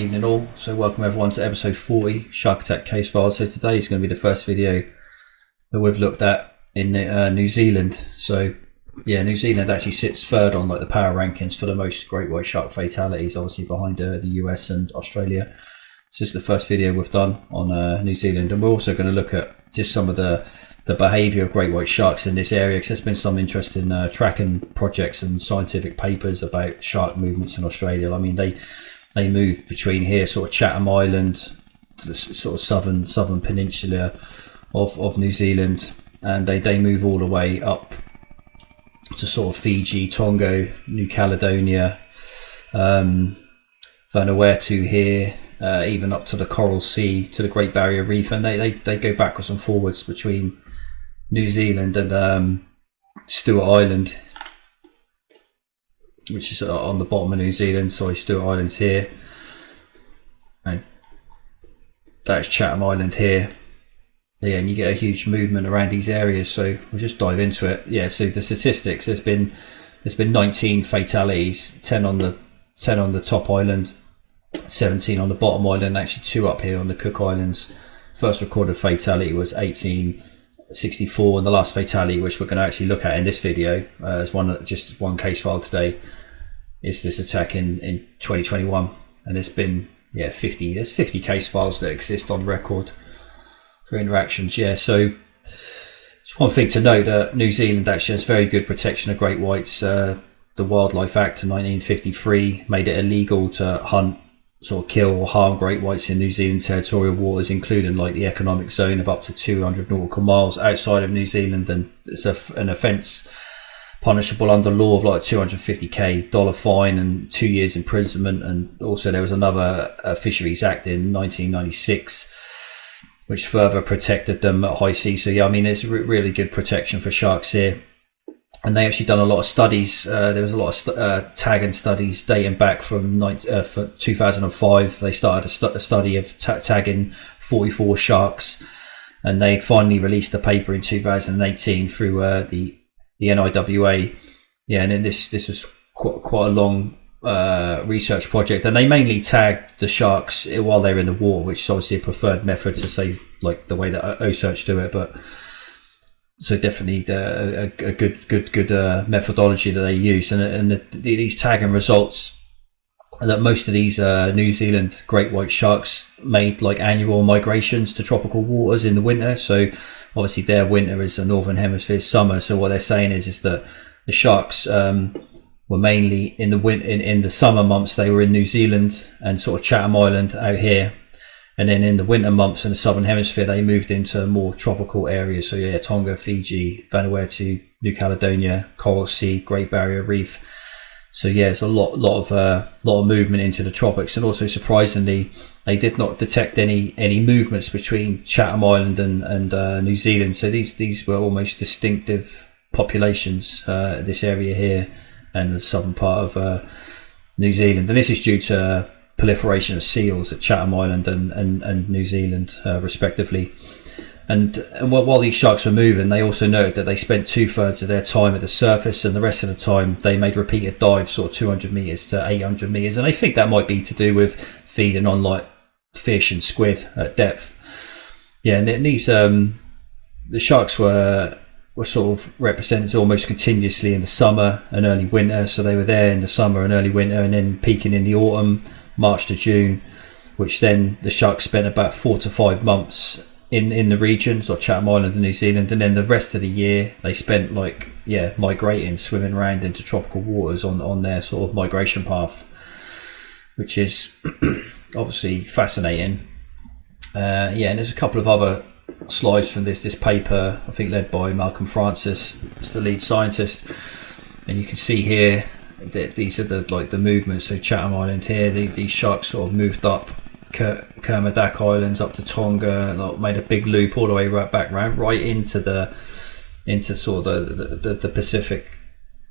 Evening all. So welcome everyone to episode 40, Shark Attack Case Files. So today is going to be the first video that we've looked at in New Zealand. So yeah, New Zealand actually sits third on like the power rankings for the most great white shark fatalities, obviously behind the US and Australia. This is the first video we've done on New Zealand, and we're also going to look at just some of the behaviour of great white sharks in this area, because there's been some interesting tracking projects and scientific papers about shark movements in Australia. I mean, they move between here, sort of Chatham Island, to the sort of southern peninsula of New Zealand, and they move all the way up to sort of Fiji, Tonga, New Caledonia, Vanuatu here, even up to the Coral Sea, to the Great Barrier Reef, and they go backwards and forwards between New Zealand and Stewart Island, which is on the bottom of New Zealand. Sorry, Stewart Island's here, and that's Chatham Island here. Yeah, and you get a huge movement around these areas. So we'll just dive into it. Yeah, so the statistics: there's been 19 fatalities, 10 on the top island, 17 on the bottom island, actually 2 up here on the Cook Islands. First recorded fatality was 1864, and the last fatality, which we're going to actually look at in this video, is just one case file today, is this attack in 2021, and there's been 50 case files that exist on record for interactions. Yeah, so it's one thing to note that New Zealand actually has very good protection of great whites. The Wildlife Act of 1953 made it illegal to hunt, sort of kill or harm great whites in New Zealand territorial waters, including like the economic zone of up to 200 nautical miles outside of New Zealand, and it's an offence punishable under law of like $250,000 fine and 2 years imprisonment. And also there was another Fisheries Act in 1996 which further protected them at high sea. So yeah, I mean, it's really good protection for sharks here. And they actually done a lot of studies. There was a lot of tagging studies dating back from 2005. They started a study of tagging 44 sharks, and they finally released a paper in 2018 through the NIWA. Yeah, and then this was quite a long research project, and they mainly tagged the sharks while they're in the water, which is obviously a preferred method to say, like the way that OSearch do it, but. So definitely a good methodology that they use, and these tagging results that most of these New Zealand great white sharks made like annual migrations to tropical waters in the winter. So obviously their winter is the northern hemisphere's summer. So what they're saying is that the sharks were mainly in the summer months they were in New Zealand and sort of Chatham Island out here. And then in the winter months in the southern hemisphere, they moved into more tropical areas. So yeah, Tonga, Fiji, Vanuatu, New Caledonia, Coral Sea, Great Barrier Reef. So yeah, it's a lot of movement into the tropics. And also surprisingly, they did not detect any movements between Chatham Island and New Zealand. So these were almost distinctive populations, this area here and the southern part of New Zealand. And this is due to proliferation of seals at Chatham Island and New Zealand, respectively. And while these sharks were moving, they also noted that they spent 2/3 of their time at the surface, and the rest of the time they made repeated dives, sort of 200 meters to 800 meters. And I think that might be to do with feeding on like fish and squid at depth. Yeah, and these the sharks were sort of represented almost continuously in the summer and early winter. So they were there in the summer and early winter, and then peaking in the autumn, March to June, which then the sharks spent about 4 to 5 months in the regions of Chatham Island and New Zealand, and then the rest of the year they spent migrating, swimming around into tropical waters on their sort of migration path, which is obviously fascinating. And there's a couple of other slides from this paper, I think led by Malcolm Francis, who's the lead scientist, and you can see here that these are the movements. So Chatham Island here, these sharks sort of moved up Kermadec Islands up to Tonga, and made a big loop all the way back around right into sort of the Pacific.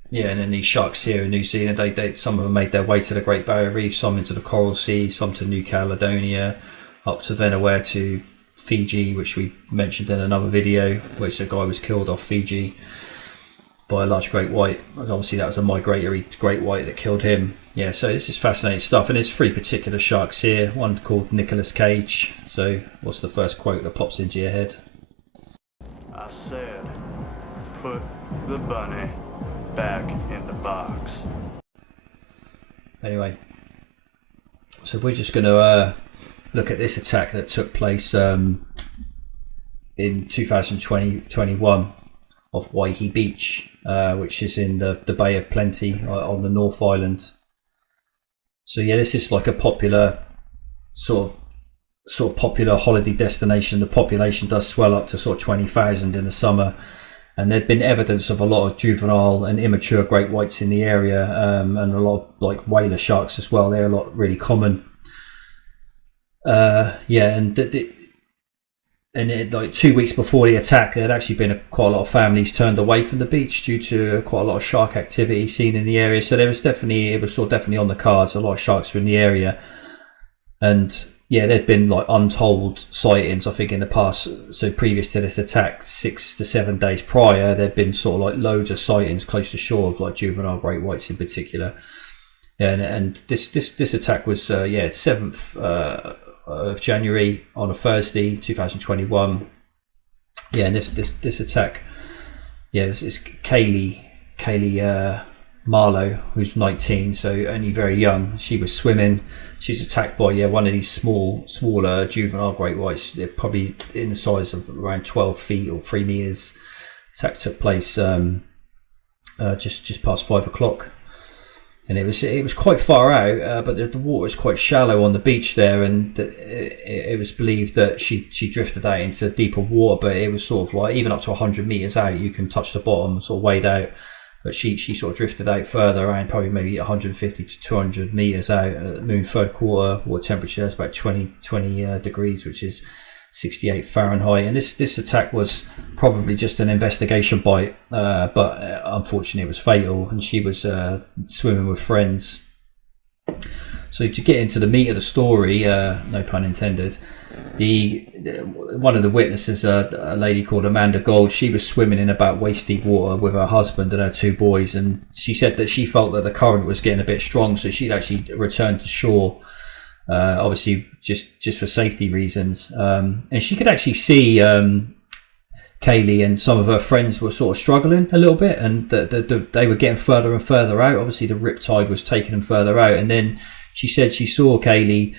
Yeah, and then these sharks here in New Zealand, they some of them made their way to the Great Barrier Reef, some into the Coral Sea, some to New Caledonia, up to Vanuatu, Fiji, which we mentioned in another video, which a guy was killed off Fiji by a large great white. Obviously that was a migratory great white that killed him. yeah, so this is fascinating stuff, and there's 3 particular sharks here. One called Nicolas Cage. So what's the first quote that pops into your head? I said, put the bunny back in the box. Anyway, so we're just going to look at this attack that took place in 2021 off Waihee Beach, which is in the Bay of Plenty on the North Island. So yeah, this is like a popular sort of popular holiday destination. The population does swell up to sort of 20,000 in the summer, and there'd been evidence of a lot of juvenile and immature great whites in the area, and a lot of like whaler sharks as well. They're a lot really common. Like 2 weeks before the attack, there had actually been quite a lot of families turned away from the beach due to quite a lot of shark activity seen in the area. So it was definitely on the cards. A lot of sharks were in the area, and yeah, there'd been like untold sightings, I think, in the past. So previous to this attack, 6 to 7 days prior, there'd been sort of like loads of sightings close to shore of like juvenile great whites in particular. And this attack was 7th of January on a Thursday, 2021. Yeah, and this attack, yeah, it's Kaylee Marlowe, who's 19, so only very young. She was swimming. She's attacked by one of these smaller juvenile great whites. They're probably in the size of around 12 feet or 3 meters. Attack took place just past 5 o'clock. And it was quite far out, but the water is quite shallow on the beach there, and it was believed that she drifted out into deeper water. But it was sort of like even up to 100 meters out, you can touch the bottom and sort of wade out. But she sort of drifted out further, around probably maybe 150 to 200 meters out. At the moon third quarter, water temperature is about 20 degrees, which is 68 Fahrenheit. And this attack was probably just an investigation bite, but unfortunately it was fatal, and she was swimming with friends. So to get into the meat of the story, no pun intended, one of the witnesses, a lady called Amanda Gold, she was swimming in about waist deep water with her husband and her 2 boys, and she said that she felt that the current was getting a bit strong, so she'd actually returned to shore, obviously just for safety reasons, and she could actually see Kaylee and some of her friends were sort of struggling a little bit, and they were getting further and further out. Obviously the riptide was taking them further out, and then she said she saw Kaylee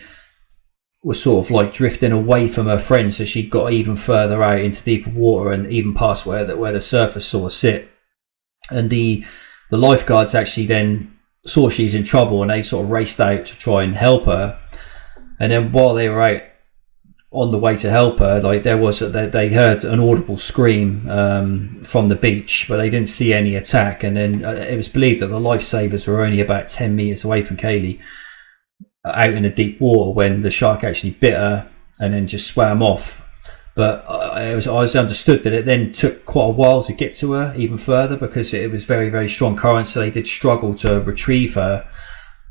was sort of like drifting away from her friends, so she got even further out into deeper water and even past where the surface sort of sit. And the lifeguards actually then saw she's in trouble, and they sort of raced out to try and help her. And then while they were out on the way to help her, like they heard an audible scream from the beach, but they didn't see any attack. And then it was believed that the lifesavers were only about 10 meters away from Kaylee, out in the deep water, when the shark actually bit her and then just swam off. But I was understood that it then took quite a while to get to her even further, because it was very, very strong current, so they did struggle to retrieve her.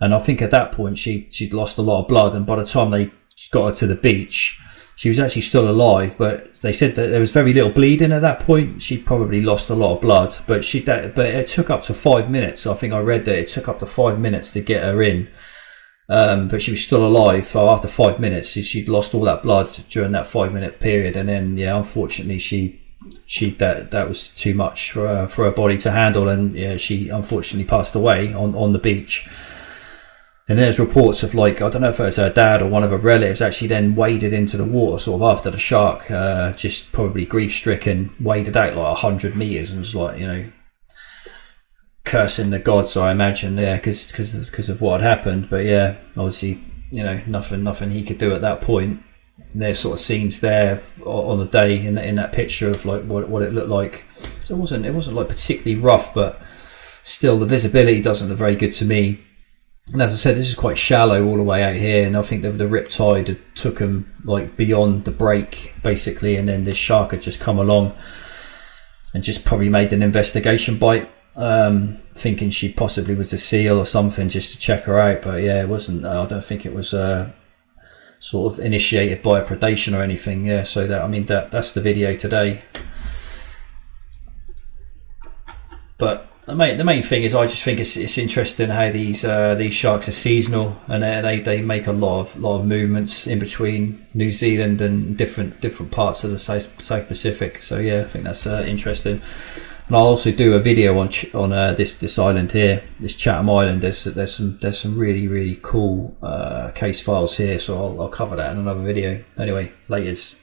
And I think at that point she'd lost a lot of blood, and by the time they got her to the beach, she was actually still alive, but they said that there was very little bleeding at that point. She'd probably lost a lot of blood, but it took up to 5 minutes. I think I read that it took up to 5 minutes to get her in. But she was still alive after 5 minutes. She'd lost all that blood during that 5 minute period, and then unfortunately that was too much for her body to handle, and she unfortunately passed away on the beach. And there's reports of, like, I don't know if it was her dad or one of her relatives actually then waded into the water sort of after the shark, just probably grief stricken, waded out like 100 meters and was like, cursing the gods, I imagine, because of what had happened. But yeah, obviously, nothing he could do at that point. And there's sort of scenes there on the day in that picture of like what it looked like. So it wasn't like particularly rough, but still the visibility doesn't look very good to me. And as I said, this is quite shallow all the way out here, and I think that the riptide had took them like beyond the break basically, and then this shark had just come along and just probably made an investigation bite, thinking she possibly was a seal or something, just to check her out. But yeah, it wasn't. I don't think it was sort of initiated by a predation or anything. Yeah, so that's the video today. But the main thing is I just think it's interesting how these sharks are seasonal, and they make a lot of movements in between New Zealand and different parts of the South Pacific. So yeah, I think that's interesting. And I'll also do a video on this island here, this Chatham Island. There's some really cool case files here, so I'll cover that in another video. Anyway, laters.